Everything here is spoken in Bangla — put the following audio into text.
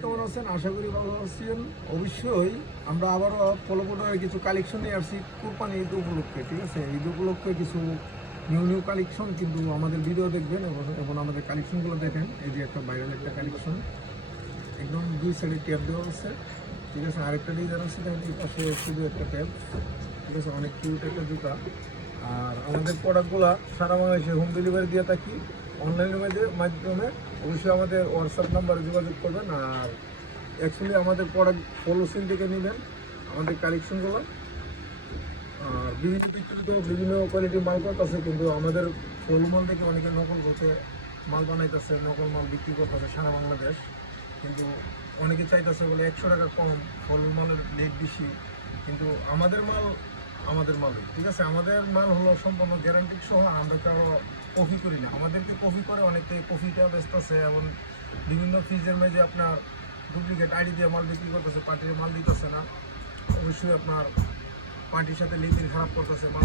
কেমন আছেন? আশা করি ভালো আছেন। অবশ্যই আমরা আবারও পলোপোটারের কিছু কালেকশন নিয়ে আসছি কুরবানি ঈদ উপলক্ষে। ঠিক আছে, ঈদ উপলক্ষে কিছু নিউ কালেকশন, কিন্তু আমাদের ভিডিও দেখবেন এবং আমাদের কালেকশনগুলো দেখেন। এই যে একটা ভাইরাল একটা কালেকশন, একদম দুই সাইডে ট্যাপ দেওয়া আছে। ঠিক আছে, আরেকটা ডিজাইন আছে, এই পাশে শুধু একটা ট্যাপ। ঠিক আছে, অনেক কিউট একটা জুতা। আর আমাদের প্রোডাক্টগুলো সারা বাংলাদেশে হোম ডেলিভারি দিয়ে থাকি অনলাইনের মাধ্যমে। অবশ্যই আমাদের হোয়াটসঅ্যাপ নাম্বারে যোগাযোগ করবেন। আর অ্যাকচুয়ালি আমাদের প্রোডাক্ট পলিসিন থেকে নেবেন আমাদের কালেকশনগুলো। আর বিভিন্ন বিক্রিত বিভিন্ন কোয়ালিটির মাল করতেছে, কিন্তু আমাদের ফল মাল থেকে অনেকে নকল করতে মাল বানাইতেছে, নকল মাল বিক্রি করতেছে সারা বাংলাদেশ। কিন্তু অনেকে চাইতেছে বলে 100 টাকা কম, ফল মালের রেট বেশি, কিন্তু আমাদের মালই ঠিক আছে। আমাদের মাল হলো সম্পূর্ণ গ্যারান্টি সহ। আমরা কারো কপি করি না, আমাদেরকে কপি করে অনেকে কপিটা বেচতেছে এবং বিভিন্ন ফ্রিজের মেঝে আপনার ডুপ্লিকেট আইডি দিয়ে মাল বিক্রি করতেছে, পার্টির মাল দিতেছে না। অবশ্যই আপনার পার্টির সাথে লিঙ্ক খারাপ করতেছে মাল।